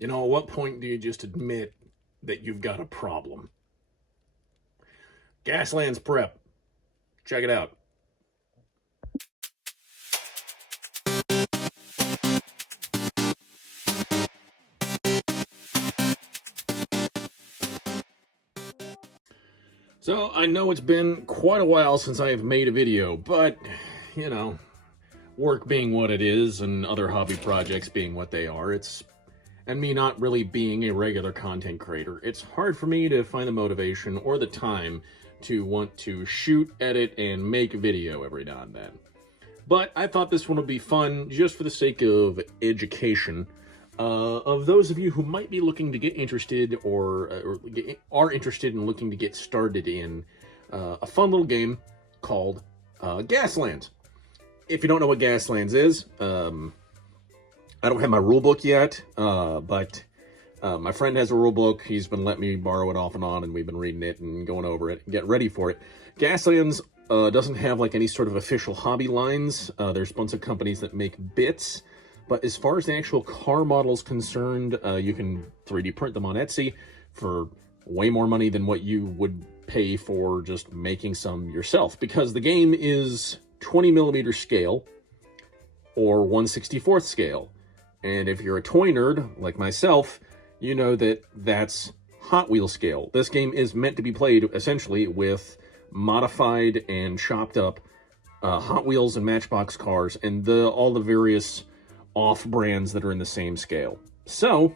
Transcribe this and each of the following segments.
You know, at what point do you just admit that you've got a problem? Gaslands Prep. Check it out. So, I know it's been quite a while since I have made a video, but, you know, work being what it is and other hobby projects being what they are, and me not really being a regular content creator, it's hard for me to find the motivation or the time to want to shoot, edit, and make a video every now and then. But I thought this one would be fun just for the sake of education of those of you who might be looking to get interested or are interested in looking to get started in a fun little game called Gaslands. If you don't know what Gaslands is, I don't have my rule book yet, but my friend has a rule book. He's been letting me borrow it off and on, and we've been reading it and going over it and getting ready for it. Gaslands doesn't have like any sort of official hobby lines. There's a bunch of companies that make bits, but as far as the actual car model is concerned, you can 3D print them on Etsy for way more money than what you would pay for just making some yourself, because the game is 20mm scale or 1/64 scale. And if you're a toy nerd like myself, you know that that's Hot Wheels scale. This game is meant to be played essentially with modified and chopped up Hot Wheels and Matchbox cars and all the various off-brands that are in the same scale. So,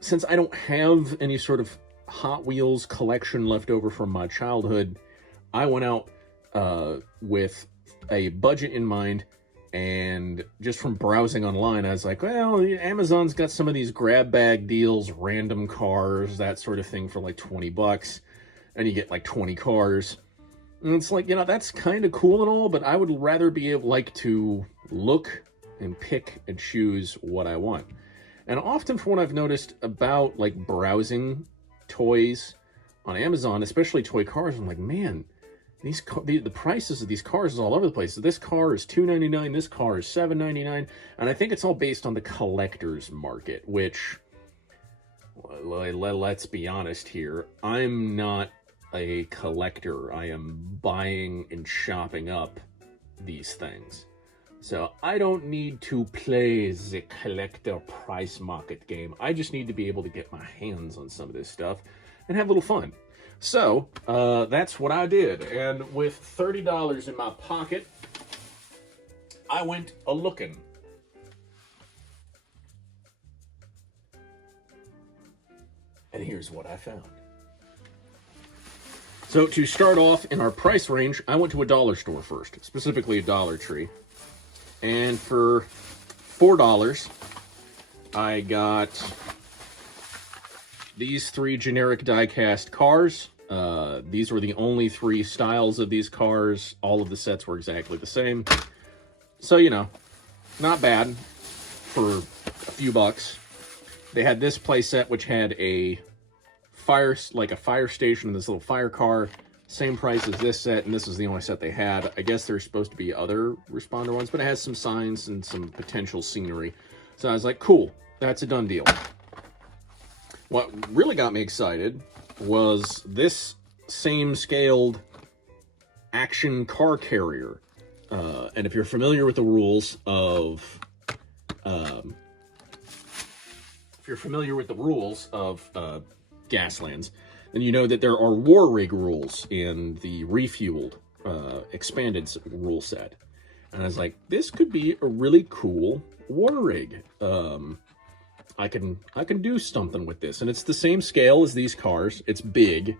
since I don't have any sort of Hot Wheels collection left over from my childhood, I went out with a budget in mind, and just from browsing online, I was like, well, Amazon's got some of these grab bag deals, random cars, that sort of thing for like 20 bucks, and you get like 20 cars. And it's like, you know, that's kind of cool and all, but I would rather be able to look and pick and choose what I want. And often from what I've noticed about like browsing toys on Amazon, especially toy cars, I'm like, man, the prices of these cars is all over the place. So this car is $2.99, this car is $7.99, and I think it's all based on the collector's market, which, let's be honest here, I'm not a collector. I am buying and shopping up these things. So I don't need to play the collector price market game. I just need to be able to get my hands on some of this stuff and have a little fun. So that's what I did. And with $30 in my pocket, I went a-looking. And here's what I found. So to start off in our price range, I went to a dollar store first, specifically a Dollar Tree. And for $4, I got these 3 generic die-cast cars. These were the only 3 styles of these cars. All of the sets were exactly the same. So, you know, not bad for a few bucks. They had this play set, which had a fire station and this little fire car, same price as this set, and this is the only set they had. I guess there's supposed to be other responder ones, but it has some signs and some potential scenery. So I was like, cool, that's a done deal. What really got me excited was this same scaled action car carrier. And if you're familiar with the rules of Gaslands, then you know that there are war rig rules in the refueled, expanded rule set. And I was like, this could be a really cool war rig. I can do something with this. And it's the same scale as these cars. It's big,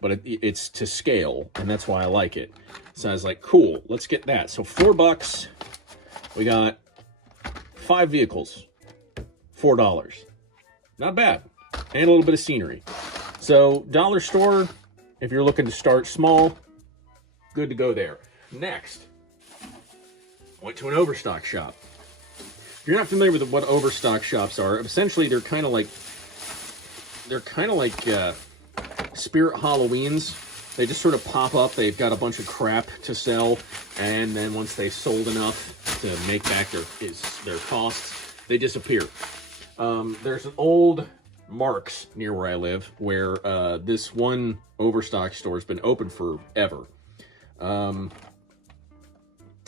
but it's to scale, and that's why I like it. So I was like, cool, let's get that. So $4, we got 5 vehicles, $4. Not bad. And a little bit of scenery. So, dollar store, if you're looking to start small, good to go there. Next, went to an overstock shop. If you're not familiar with what overstock shops are, essentially they're kind of like Spirit Halloweens. They just sort of pop up. They've got a bunch of crap to sell, and then once they've sold enough to make back their costs, they disappear. There's an old Mark's near where I live, where this one Overstock store has been open forever.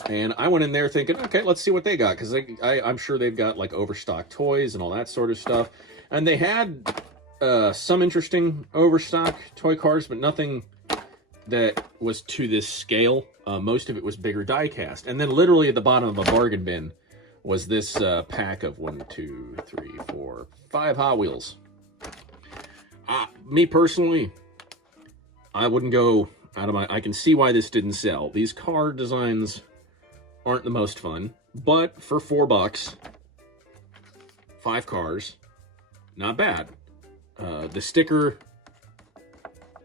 And I went in there thinking, okay, let's see what they got, because I'm sure they've got like Overstock toys and all that sort of stuff. And they had some interesting Overstock toy cars, but nothing that was to this scale. Most of it was bigger die cast. And then literally at the bottom of a bargain bin was this pack of 1, 2, 3, 4, 5 Hot Wheels. Me personally, I wouldn't go out of my... I can see why this didn't sell. These car designs aren't the most fun, but for $4, 5 cars, not bad. The sticker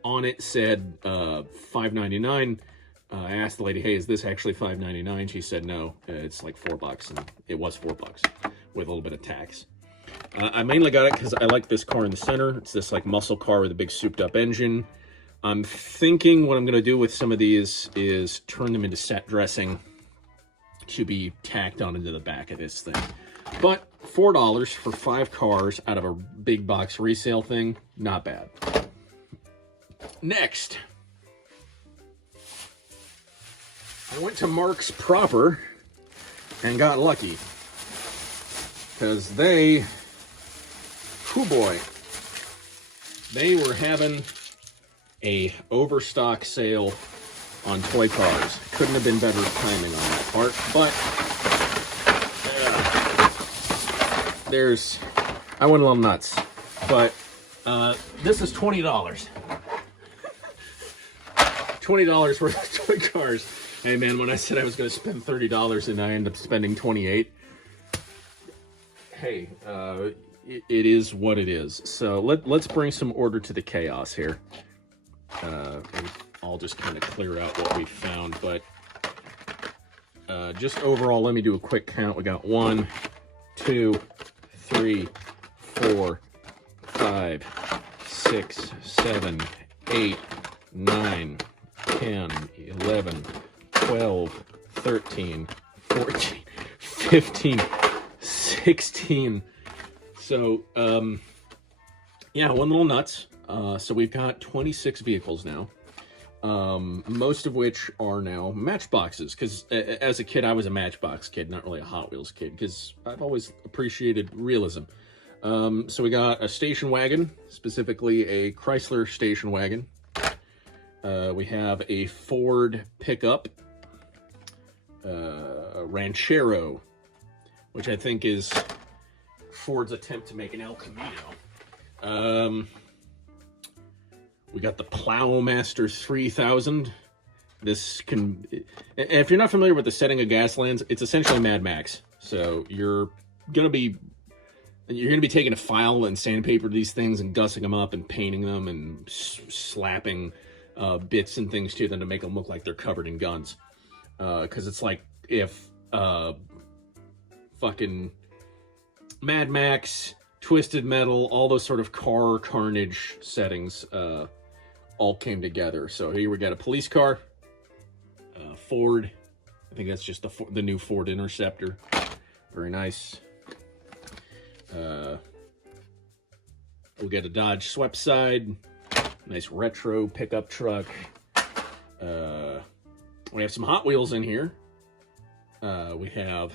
on it said $5.99. I asked the lady, hey, is this actually $5.99? She said no, it's like $4, and it was $4 with a little bit of tax. I mainly got it because I like this car in the center. It's this like muscle car with a big souped up engine. I'm thinking what I'm going to do with some of these is turn them into set dressing to be tacked on into the back of this thing. But $4 for 5 cars out of a big box resale thing, not bad. Next, I went to Mark's proper and got lucky, because they, oh boy, they were having a Overstock sale on toy cars. Couldn't have been better timing on that part, but I went a little nuts. But this is $20. $20 worth of toy cars. Hey man, when I said I was going to spend $30 and I ended up spending $28, hey, it is what it is. So let's bring some order to the chaos here. I'll just kind of clear out what we found, but just overall, let me do a quick count. We got 1, 2, 3, 4, 5, 6, 7, 8, 9, 10, 11, 12, 13, 14, 15, 16. So, yeah, one little nuts. So we've got 26 vehicles now. Most of which are now Matchboxes, because as a kid I was a Matchbox kid, not really a Hot Wheels kid, because I've always appreciated realism. So we got a station wagon, specifically a Chrysler station wagon. We have a Ford pickup, a Ranchero, which I think is Ford's attempt to make an El Camino. We got the Plowmaster 3000. This can, if you're not familiar with the setting of Gaslands, it's essentially Mad Max. So you're gonna be taking a file and sandpaper these things and gussing them up and painting them and slapping bits and things to them to make them look like they're covered in guns. Because it's like if fucking Mad Max, Twisted Metal, all those sort of car carnage settings all came together. So here we got a police car, Ford. I think that's just the new Ford Interceptor. Very nice. We got a Dodge Swept Side, nice retro pickup truck. We have some Hot Wheels in here. We have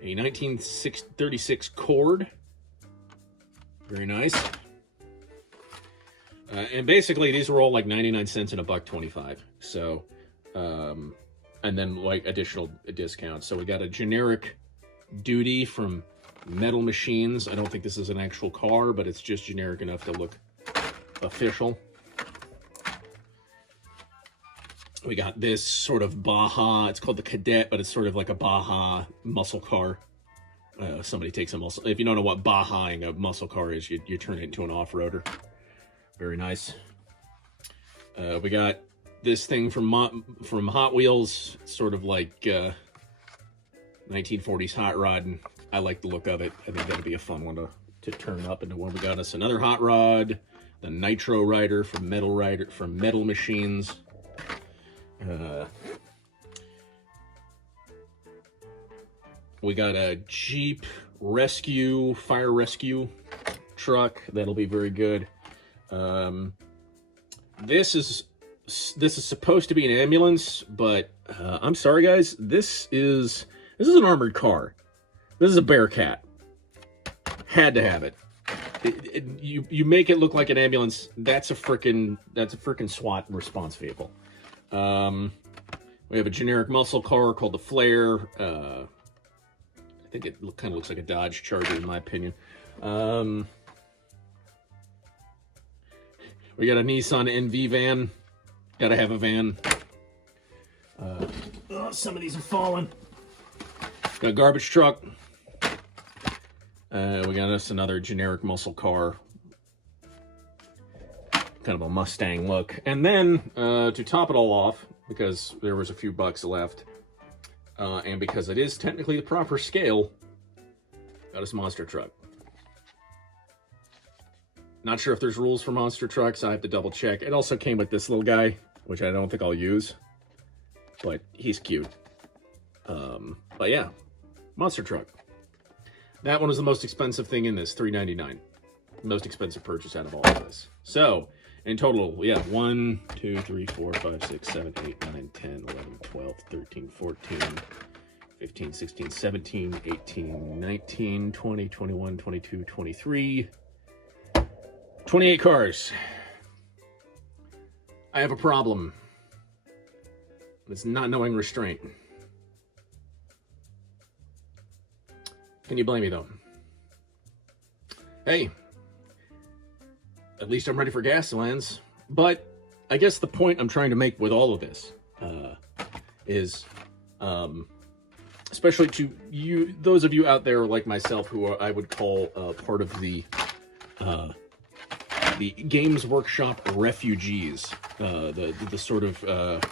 a 1936 Cord. Very nice. And basically these were all like 99 cents and $1.25. So, and then like additional discounts. So we got a generic Duty from Metal Machines. I don't think this is an actual car, but it's just generic enough to look official. We got this sort of Baja. It's called the Cadet, but it's sort of like a Baja muscle car. Somebody takes a muscle. If you don't know what Baja-ing a muscle car is, you turn it into an off-roader. Very nice. We got this thing from Hot Wheels. It's sort of like 1940s hot rod, and I like the look of it. I think that'd be a fun one to turn up into one. We got us another hot rod, the Nitro Rider from Metal Machines. We got a Jeep fire rescue truck. That'll be very good. This is supposed to be an ambulance, but I'm sorry, guys. This is an armored car. This is a Bearcat. Had to have it. You make it look like an ambulance. That's a frickin' SWAT response vehicle. We have a generic muscle car called the Flare. I think it kind of looks like a Dodge Charger in my opinion. We got a Nissan NV van. Gotta have a van. Some of these are falling. Got a garbage truck. We got us another generic muscle car. Kind of a Mustang look. And then, to top it all off, because there was a few bucks left, and because it is technically the proper scale, got us a monster truck. Not sure if there's rules for monster trucks. I have to double check. It also came with this little guy, which I don't think I'll use, but he's cute. But yeah, monster truck. That one was the most expensive thing in this, $399. Most expensive purchase out of all of this. So, in total, we have 1, 2, 3, 4, 5, 6, 7, 8, 9, 10, 11, 12, 13, 14, 15, 16, 17, 18, 19, 20, 21, 22, 23, 28 cars. I have a problem. It's not knowing restraint. Can you blame me, though? Hey, at least I'm ready for Gaslands. But I guess the point I'm trying to make with all of this is, especially to you, those of you out there like myself who are, I would call part of the Games Workshop refugees, the sort of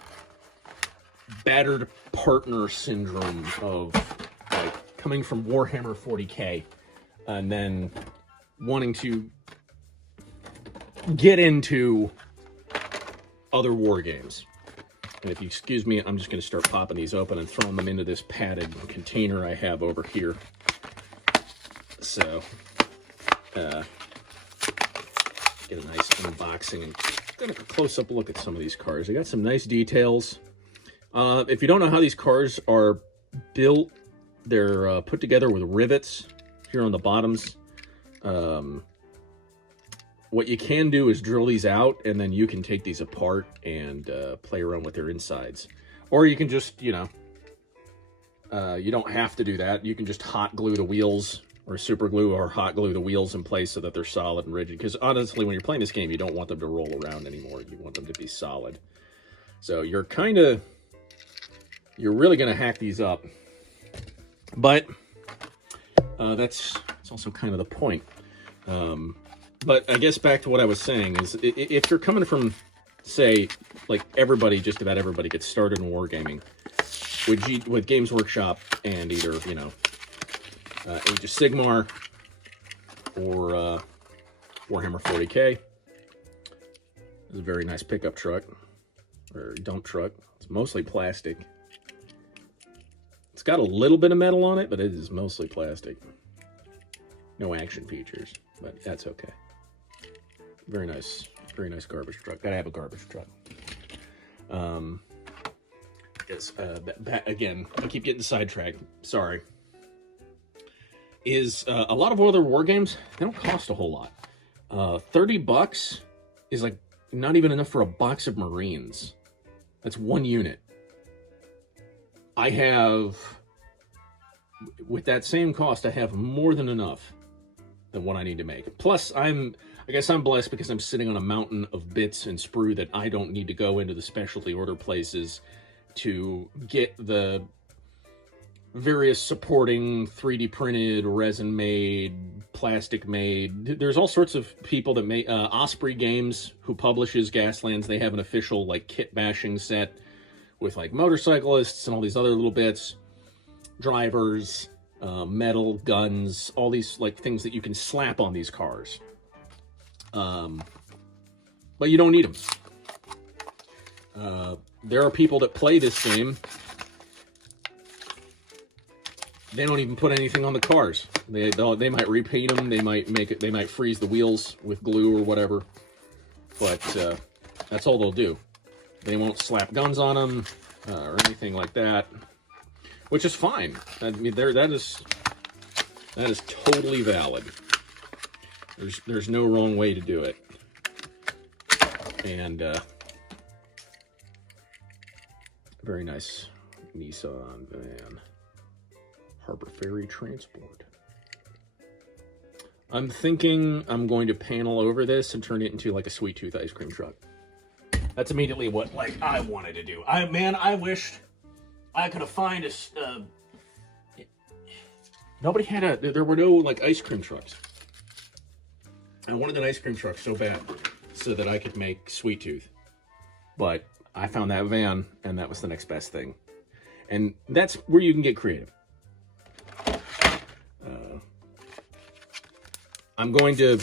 battered partner syndrome of like coming from Warhammer 40K and then wanting to get into other war games. And if you excuse me, I'm just going to start popping these open and throwing them into this padded container I have over here. So, get a nice unboxing and get a close-up look at some of these cars. They got some nice details. If you don't know how these cars are built, they're put together with rivets here on the bottoms. What you can do is drill these out, and then you can take these apart and play around with their insides. Or you can just, you know, you don't have to do that. You can just hot glue the wheels, or super glue or hot glue the wheels in place so that they're solid and rigid. Because honestly, when you're playing this game, you don't want them to roll around anymore. You want them to be solid. So you're really going to hack these up. But that's also kind of the point. But I guess back to what I was saying is, if you're coming from, say, like just about everybody gets started in wargaming with Games Workshop and either, you know, Age of Sigmar or Warhammer 40K. This is a very nice pickup truck, or dump truck. It's mostly plastic. It's got a little bit of metal on it, but it is mostly plastic. No action features, but that's okay. Very nice garbage truck. Gotta have a garbage truck. Yes, again, I keep getting sidetracked. Sorry. A lot of other war games, they don't cost a whole lot. $30 is like not even enough for a box of Marines. That's one unit. I have, with that same cost, I have more than enough than what I need to make. Plus, I guess I'm blessed because I'm sitting on a mountain of bits and sprue that I don't need to go into the specialty order places to get the various supporting 3D printed, resin made, plastic made. There's all sorts of people that make Osprey Games, who publishes Gaslands. They have an official like kit bashing set with like motorcyclists and all these other little bits, drivers, metal, guns, all these like things that you can slap on these cars. But you don't need them. There are people that play this game they don't even put anything on the cars. They might repaint them. They might make it. They might freeze the wheels with glue or whatever. But that's all they'll do. They won't slap guns on them or anything like that, which is fine. I mean, that is totally valid. There's no wrong way to do it. And very nice Nissan van. Harbor Ferry Transport. I'm thinking I'm going to panel over this and turn it into like a Sweet Tooth ice cream truck. That's immediately what I wanted to do. I wished I could have found a. Nobody had there were no like ice cream trucks. I wanted an ice cream truck so bad so that I could make Sweet Tooth, but I found that van, and that was the next best thing. And that's where you can get creative. I'm going to,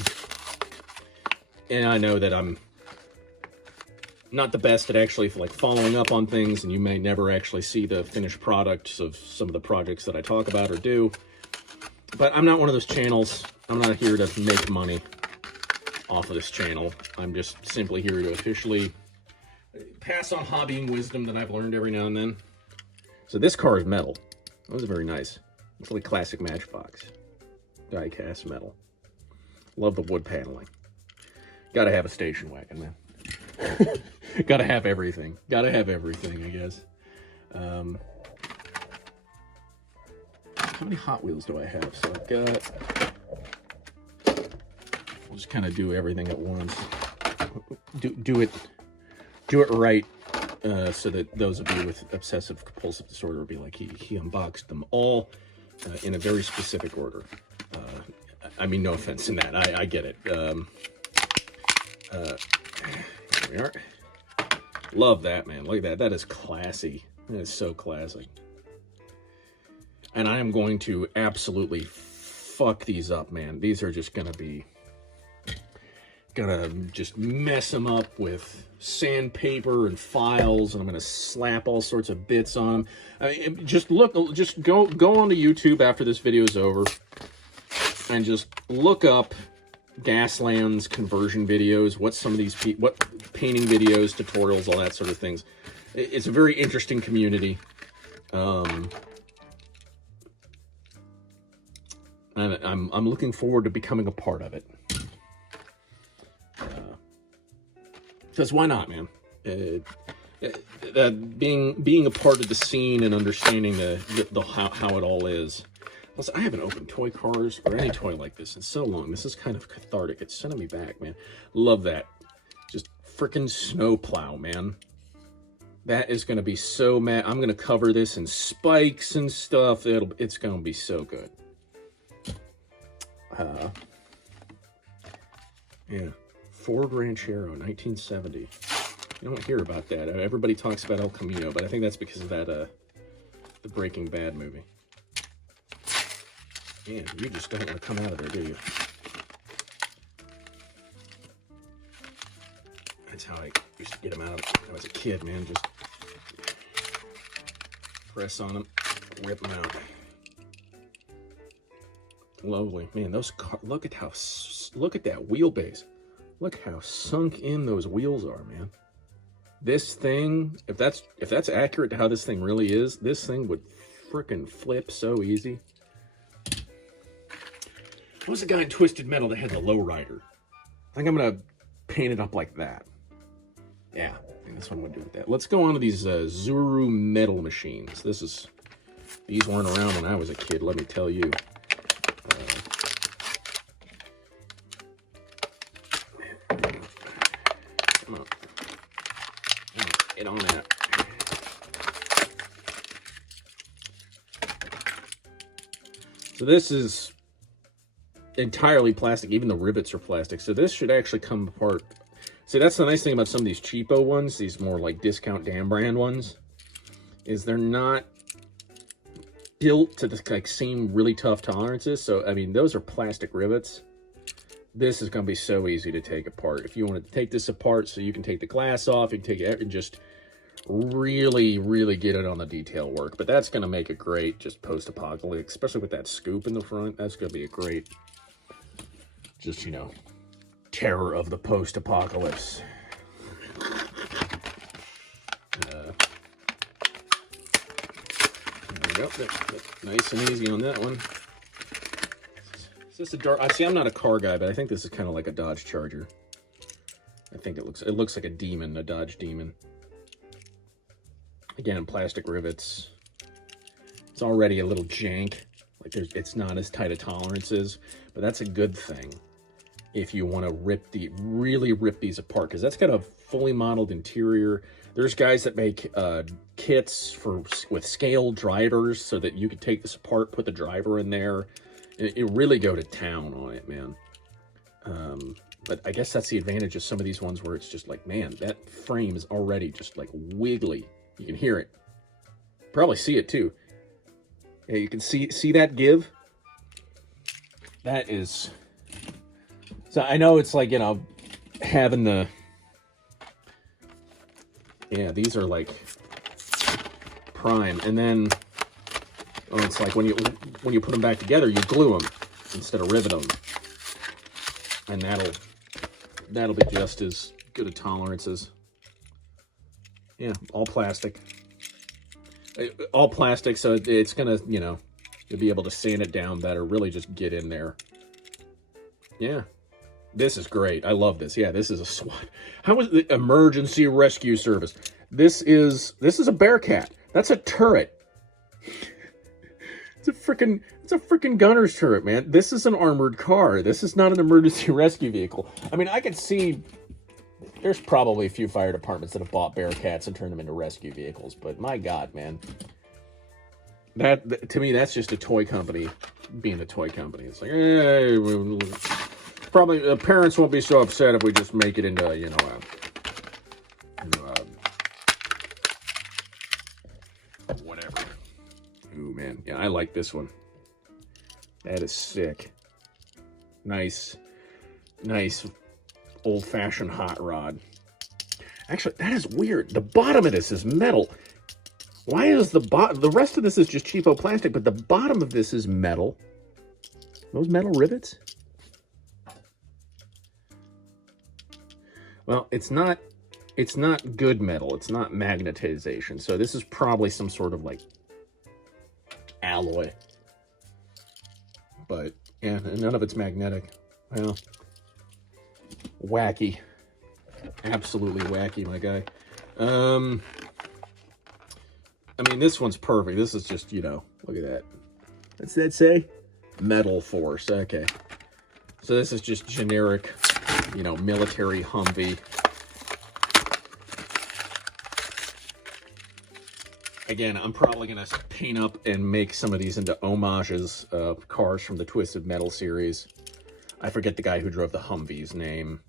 and I know that I'm not the best at actually like following up on things, and you may never actually see the finished products of some of the projects that I talk about or do, but I'm not one of those channels. I'm not here to make money off of this channel. I'm just simply here to officially pass on hobbying wisdom that I've learned every now and then. So this car is metal. That was very nice. It's like classic Matchbox. Die-cast metal. Love the wood paneling. Gotta have a station wagon, man. Gotta have everything. Gotta have everything, I guess. How many Hot Wheels do I have? So I've got... We'll just kind of do everything at once. Do it right, so that those of you with obsessive compulsive disorder will be like, he unboxed them all in a very specific order. I mean, no offense in that. I get it. Here we are. Love that, man. Look at that. That is classy. That is so classic. And I am going to absolutely fuck these up, man. These are just gonna just mess them up with sandpaper and files, and I'm gonna slap all sorts of bits on them. I mean, just go onto YouTube after this video is over and just look up Gaslands conversion videos. What painting videos, tutorials, all that sort of things. It's a very interesting community. And I'm looking forward to becoming a part of it. Because why not, man? Being a part of the scene and understanding how it all is. Plus, I haven't opened toy cars or any toy like this in so long. This is kind of cathartic. It's sending me back, man. Love that. Just freaking snowplow, man. That is going to be so mad. I'm going to cover this in spikes and stuff. It's going to be so good. Yeah. Ford Ranchero, 1970. You don't hear about that. Everybody talks about El Camino, but I think that's because of that, the Breaking Bad movie. Man, you just don't want to come out of there, do you? That's how I used to get them out when I was a kid, man. Just press on them, rip them out. Lovely. Man, those cars, look at that wheelbase. Look how sunk in those wheels are, man. This thing, if that's accurate to how this thing really is, this thing would frickin' flip so easy. What was the guy in Twisted Metal that had the lowrider? I think I'm gonna paint it up like that. Yeah, I think that's what I'm gonna do with that. Let's go on to these Zuru metal machines. These weren't around when I was a kid, let me tell you. Come on. Get on that. So this is entirely plastic. Even the rivets are plastic. So this should actually come apart. See, that's the nice thing about some of these cheapo ones, these more like discount damn brand ones, is they're not built to the same really tough tolerances. So, I mean, those are plastic rivets. This is going to be so easy to take apart. If you want to take this apart so you can take the glass off, you can take it and just really, really get it on the detail work. But that's going to make it great, just post-apocalyptic, especially with that scoop in the front. That's going to be a great, just, you know, terror of the post-apocalypse. There we go. That's nice and easy on that one. Is this a dark? I see. I'm not a car guy, but I think this is kind of like a Dodge Charger. I think it looks like a Demon, a Dodge Demon. Again, plastic rivets. It's already a little jank. Like it's not as tight a tolerances, but that's a good thing if you want to really rip these apart, because that's got a fully modeled interior. There's guys that make kits with scale drivers so that you could take this apart, put the driver in there. It really go to town on it, man. But I guess that's the advantage of some of these ones where it's just like, man, that frame is already just like wiggly. You can hear it. Probably see it too. Yeah, you can see that give. That is. So I know it's like, you know, having the. Yeah, these are like prime, and then it's like when you put them back together, you glue them instead of rivet them, and that'll be just as good a tolerances. Yeah, all plastic. All plastic, so it's gonna, you know, you'll be able to sand it down better. Really, just get in there. Yeah, this is great. I love this. Yeah, this is a SWAT. How is the emergency rescue service? This is a Bearcat. That's a turret. It's a freaking gunner's turret, man. This is an armored car. This is not an emergency rescue vehicle. I mean, I could see there's probably a few fire departments that have bought Bearcats and turned them into rescue vehicles, but my God, man. That to me, that's just a toy company being a toy company. It's like, hey, probably the parents won't be so upset if we just make it into, you know, whatever. Ooh, man. Yeah, I like this one. That is sick. Nice old-fashioned hot rod. Actually, that is weird. The bottom of this is metal. Why is the rest of this is just cheapo plastic, but the bottom of this is metal? Those metal rivets? Well, it's not good metal. It's not magnetization. So this is probably some sort of like alloy. But yeah, none of it's magnetic. Well, wacky. Absolutely wacky, my guy. I mean, this one's perfect. This is just, you know, look at that. What's that say? Metal Force. Okay. So this is just generic, you know, military Humvee. Again, I'm probably going to paint up and make some of these into homages of cars from the Twisted Metal series. I forget the guy who drove the Humvee's name.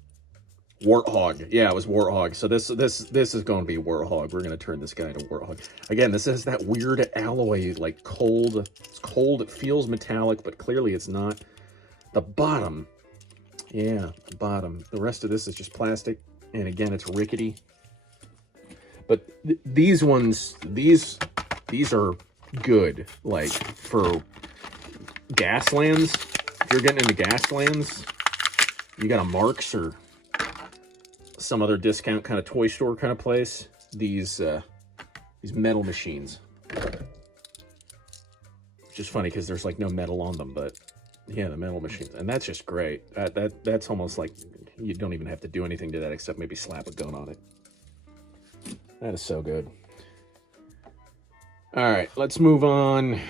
Warthog. Yeah, it was Warthog. So this is going to be Warthog. We're going to turn this guy into Warthog. Again, this has that weird alloy, like cold. It's cold. It feels metallic, but clearly it's not. The bottom. Yeah, the bottom. The rest of this is just plastic. And again, it's rickety. But these ones, these are good. Like for Gaslands, if you're getting into Gaslands, you got a Marks or some other discount kind of toy store kind of place. These metal machines. It's just funny because there's like no metal on them, but yeah, the metal machines, and that's just great. That's almost like you don't even have to do anything to that except maybe slap a gun on it. That is so good. All right, let's move on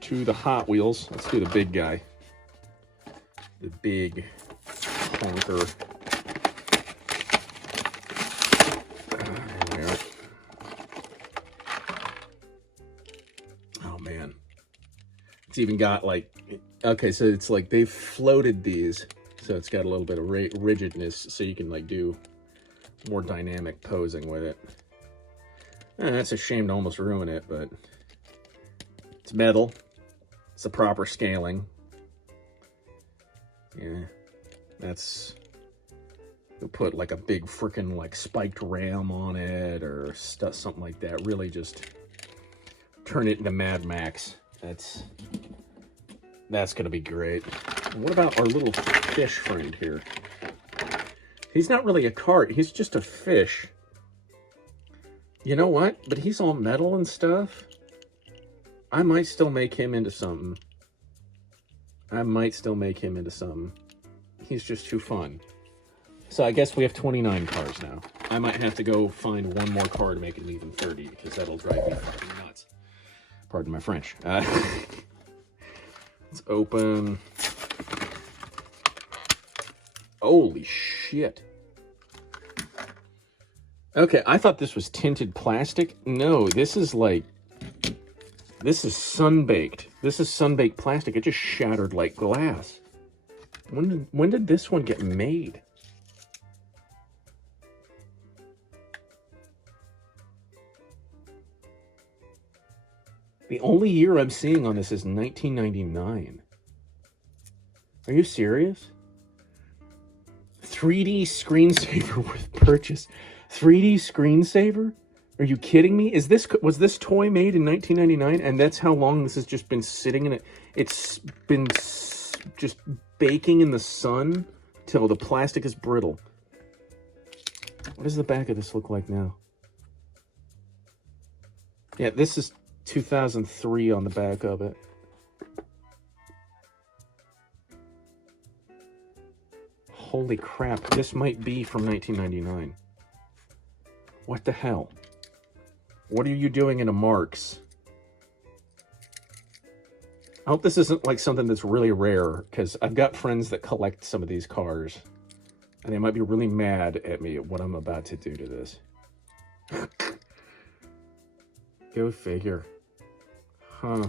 to the Hot Wheels. Let's do the big guy. The big honker. Oh, man. It's even got like, okay, so it's like they've floated these. So it's got a little bit of rigidness so you can like do more dynamic posing with it. That's a shame to almost ruin it, but it's metal. It's the proper scaling. Yeah, that's put like a big freaking like spiked ram on it or stuff, something like that. Really just turn it into Mad Max. That's gonna be great. What about our little fish friend here? He's not really a cart, he's just a fish. You know what? But he's all metal and stuff. I might still make him into something. He's just too fun. So I guess we have 29 cars now. I might have to go find one more car to make it even 30, because that'll drive me fucking nuts. Pardon my French. Let's open. Holy shit. Okay, I thought this was tinted plastic. No, this is like... This is sun-baked. This is sun-baked plastic. It just shattered like glass. When did this one get made? The only year I'm seeing on this is 1999. Are you serious? 3D screensaver with purchase. 3D screensaver? Are you kidding me? Was this toy made in 1999? And that's how long this has just been sitting in it. It's been just baking in the sun till the plastic is brittle. What does the back of this look like now? Yeah, this is 2003 on the back of it. Holy crap, this might be from 1999. What the hell? What are you doing in a Marks? I hope this isn't like something that's really rare, because I've got friends that collect some of these cars, and they might be really mad at me at what I'm about to do to this. Go figure. Huh.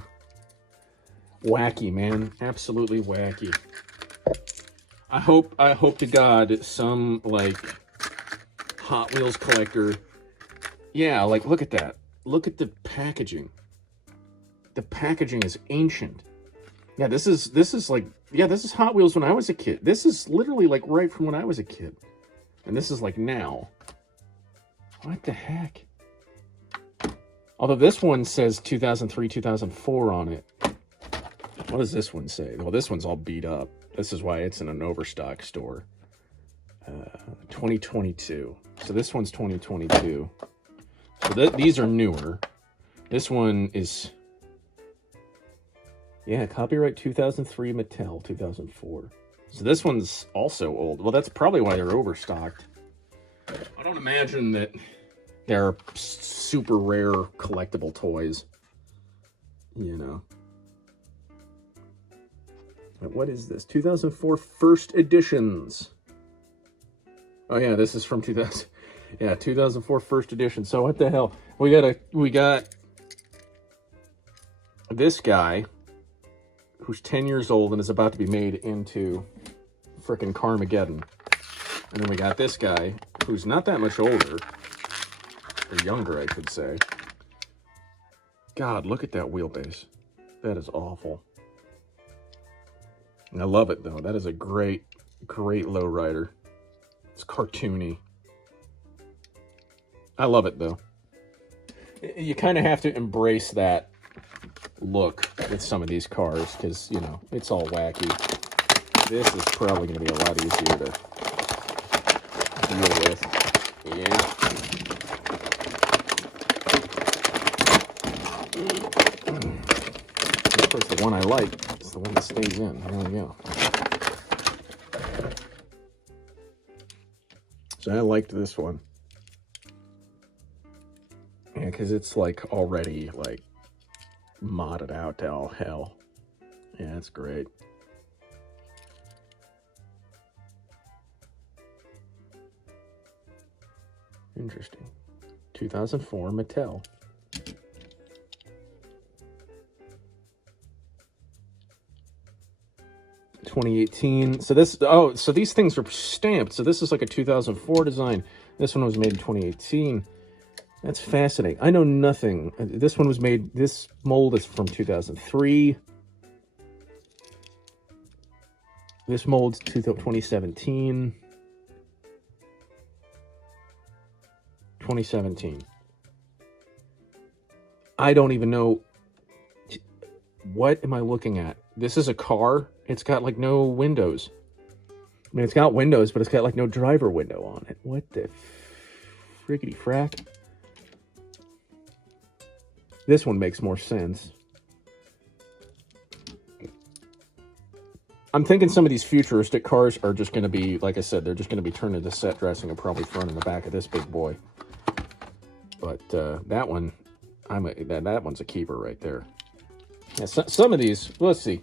Wacky, man. Absolutely wacky. I hope to God some, like, Hot Wheels collector... Yeah, like, look at that. Look at the packaging. The packaging is ancient. Yeah, this is like... Yeah, this is Hot Wheels when I was a kid. This is literally, like, right from when I was a kid. And this is, like, now. What the heck? Although this one says 2003, 2004 on it. What does this one say? Well, this one's all beat up. This is why it's in an overstock store. 2022. So this one's 2022. So these are newer. This one is... Yeah, copyright 2003, Mattel 2004. So this one's also old. Well, that's probably why they're overstocked. I don't imagine that they're super rare collectible toys. You know. But what is this? 2004 first editions. Oh yeah, this is from 2000. Yeah, 2004 first edition. So what the hell? We got this guy who's 10 years old and is about to be made into frickin' Carmageddon. And then we got this guy who's not that much older, or younger, I could say. God, look at that wheelbase. That is awful. And I love it though. That is a great, great lowrider. It's cartoony. I love it though. You kind of have to embrace that look with some of these cars because, you know, it's all wacky. This is probably going to be a lot easier to deal with. Yeah. Of course, the one I like is the one that stays in. There we go. So I liked this one. Yeah, because it's like already like modded out to all hell. Yeah, it's great. Interesting. 2004 Mattel. $2018. So this, oh, so these things are stamped. So this is like a 2004 design. This one was made in 2018. That's fascinating. I know nothing. This one was made, this mold is from 2003. This mold's 2017. 2017. I don't even know. What am I looking at? This is a car. It's got like no windows. I mean, it's got windows, but it's got like no driver window on it. What the friggity frack? This one makes more sense. I'm thinking some of these futuristic cars are just going to be, like I said, they're just going to be turned into set dressing and probably thrown in the back of this big boy. But that one, that one's a keeper right there. Yeah, some of these, let's see.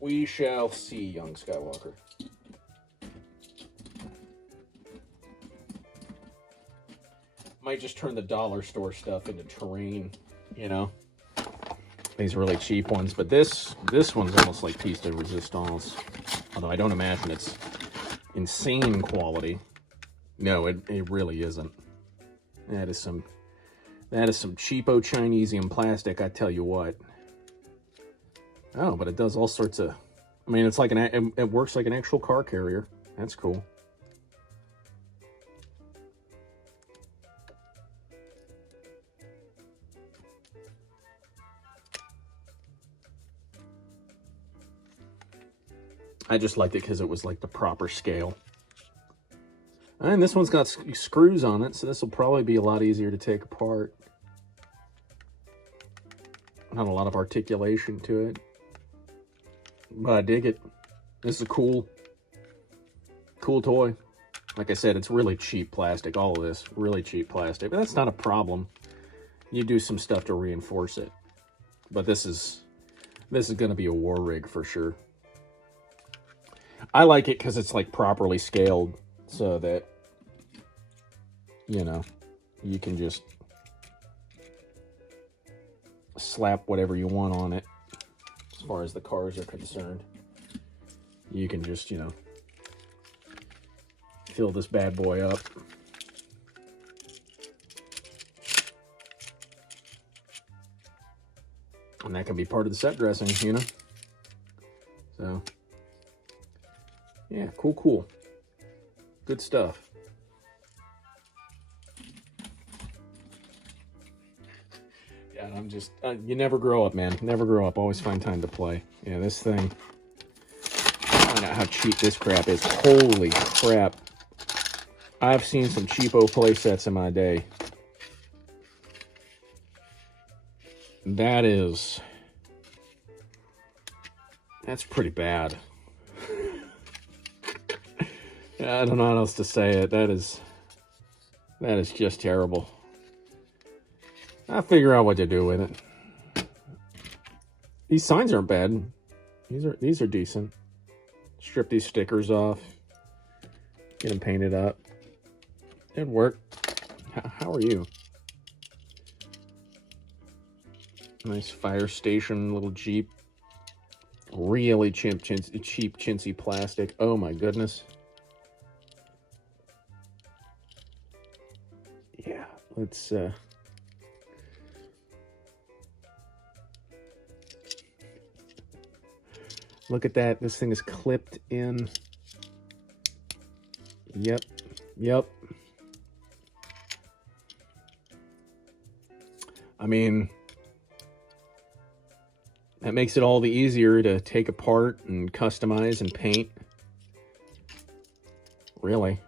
We shall see, young Skywalker. Might just turn the dollar store stuff into terrain, you know. These really cheap ones, but this one's almost like piece de resistance. Although I don't imagine it's insane quality. No, it really isn't. That is some cheapo Chinesium plastic, I tell you what. Oh, but it does all sorts of. I mean, it's like it works like an actual car carrier. That's cool. I just liked it because it was like the proper scale. And this one's got screws on it, so this will probably be a lot easier to take apart. Not a lot of articulation to it. But I dig it. This is a cool toy. Like I said, it's really cheap plastic. All of this, really cheap plastic. But that's not a problem. You do some stuff to reinforce it. But this is going to be a war rig for sure. I like it because it's like properly scaled so that, you know, you can just slap whatever you want on it. As far as the cars are concerned, you can just, you know, fill this bad boy up. And that can be part of the set dressing, you know. So yeah, cool. Good stuff. Yeah, I'm just, you never grow up, man. Never grow up. Always find time to play. Yeah, this thing, find out how cheap this crap is. Holy crap. I've seen some cheapo play sets in my day. That's pretty bad. I don't know how else to say it. That is just terrible. I'll figure out what to do with it. These signs aren't bad. These are decent. Strip these stickers off. Get them painted up. It'd work. How are you? Nice fire station, little Jeep. Really cheap chintzy plastic. Oh my goodness. Yeah, let's look at that. This thing is clipped in. Yep. I mean, that makes it all the easier to take apart and customize and paint. Really.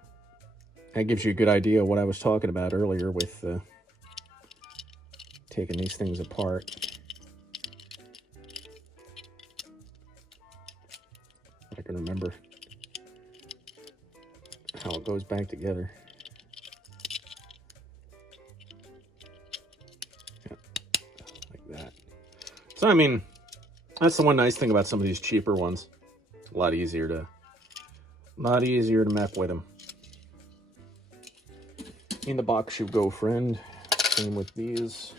That gives you a good idea of what I was talking about earlier with taking these things apart. I can remember how it goes back together. Yeah, like that. So, I mean, that's the one nice thing about some of these cheaper ones. It's a lot easier to mess with them. In the box you go, friend. Same with these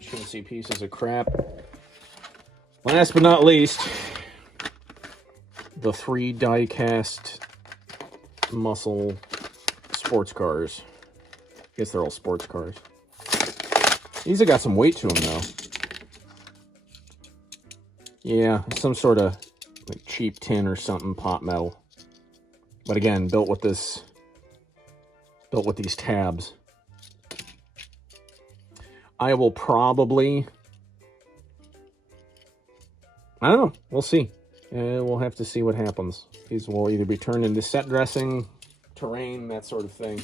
chintzy pieces of crap. Last but not least, the 3 die-cast muscle sports cars. I guess they're all sports cars. These have got some weight to them, though. Yeah, some sort of like cheap tin or something, pot metal. But again, built with this built with these tabs. I will probably, I don't know, we'll see. We'll have to see what happens. These will either be turned into set dressing, terrain, that sort of thing.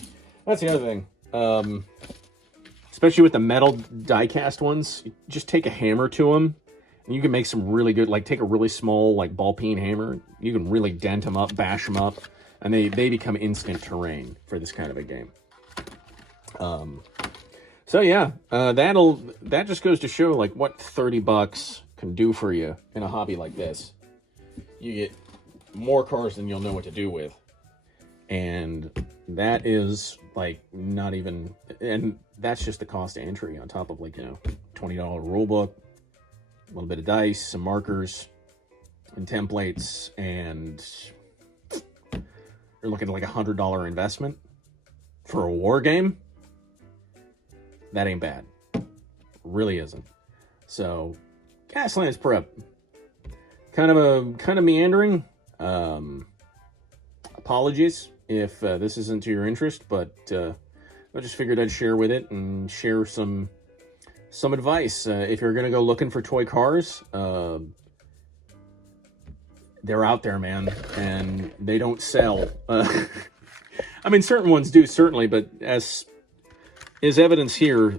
That's the other thing. Especially with the metal die-cast ones, you just take a hammer to them, and you can make some really good, like take a really small, like ball-peen hammer, you can really dent them up, bash them up, and they become instant terrain for this kind of a game. So yeah, that just goes to show like what $30 can do for you in a hobby like this. You get more cars than you'll know what to do with. And that is like not even, and that's just the cost of entry on top of like, you know, $20 rule book, a little bit of dice, some markers and templates, and you're looking at like $100 investment for a war game. That ain't bad. Really isn't. So, Gaslands prep. Kind of meandering. Apologies if this isn't to your interest, but I just figured I'd share with it and share some advice. If you're gonna go looking for toy cars, they're out there, man, and they don't sell. I mean, certain ones do, certainly, but as is evidence here,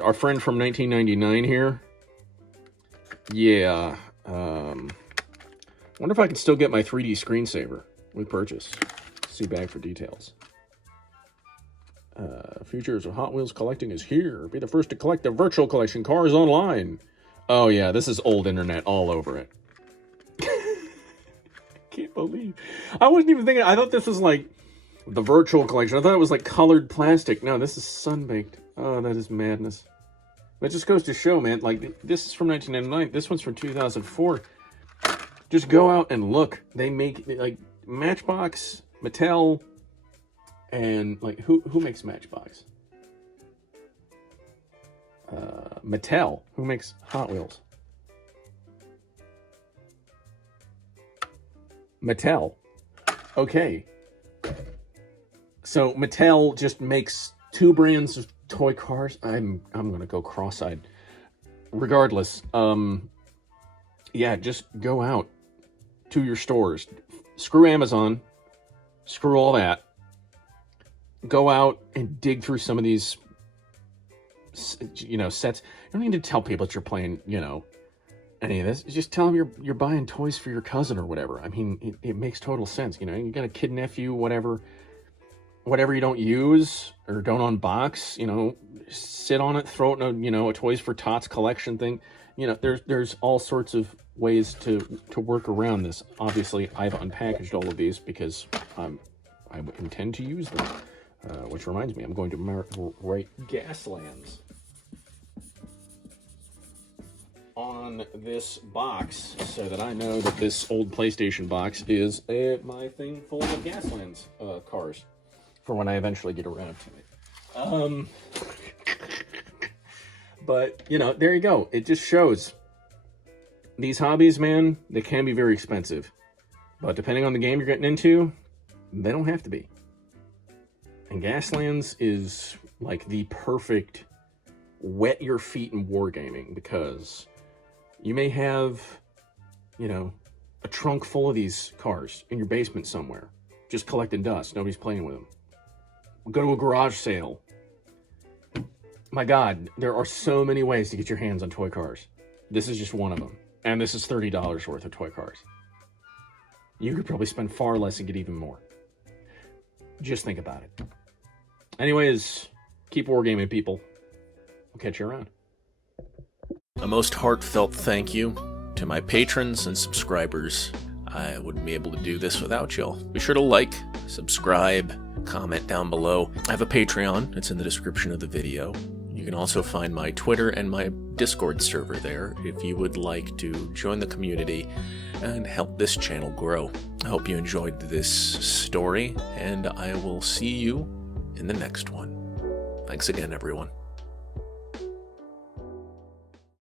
our friend from 1999 here, yeah, wonder if I can still get my 3D screensaver with purchase. See bag for details. Futures of Hot Wheels collecting is here. Be the first to collect the virtual collection cars online. Oh yeah, this is old internet all over it. Can't believe. I wasn't even thinking, I thought this was like the virtual collection. I thought it was like colored plastic. No, this is sun-baked. Oh, that is madness. That just goes to show, man, like this is from 1999. This one's from 2004. Just go out and look. They make like Matchbox, Mattel, and like who makes Matchbox? Mattel. Who makes Hot Wheels? Mattel. Okay. So Mattel just makes two brands of toy cars. I'm gonna go cross-eyed. Regardless, yeah, just go out to your stores. Screw Amazon. Screw all that. Go out and dig through some of these, you know, sets. You don't need to tell people that you're playing, you know, any of this. Just tell them you're buying toys for your cousin or whatever. I mean, it makes total sense. You know, you got a kid, nephew, whatever you don't use or don't unbox, you know, sit on it, throw it in a, you know, a Toys for Tots collection thing. You know, there's all sorts of ways to work around this. Obviously, I've unpackaged all of these because I intend to use them. Which reminds me, I'm going to write Gaslands on this box so that I know that this old PlayStation box is my thing full of Gaslands cars for when I eventually get around to it. But, you know, there you go. It just shows. These hobbies, man, they can be very expensive. But depending on the game you're getting into, they don't have to be. And Gaslands is like the perfect wet your feet in wargaming, because you may have, you know, a trunk full of these cars in your basement somewhere, just collecting dust. Nobody's playing with them. Go to a garage sale. My God, there are so many ways to get your hands on toy cars. This is just one of them. And this is $30 worth of toy cars. You could probably spend far less and get even more. Just think about it. Anyways, keep wargaming, people. I'll catch you around. A most heartfelt thank you to my patrons and subscribers. I wouldn't be able to do this without y'all. Be sure to like, subscribe, comment down below. I have a Patreon. It's in the description of the video. You can also find my Twitter and my Discord server there if you would like to join the community and help this channel grow. I hope you enjoyed this story, and I will see you in the next one. Thanks again, everyone.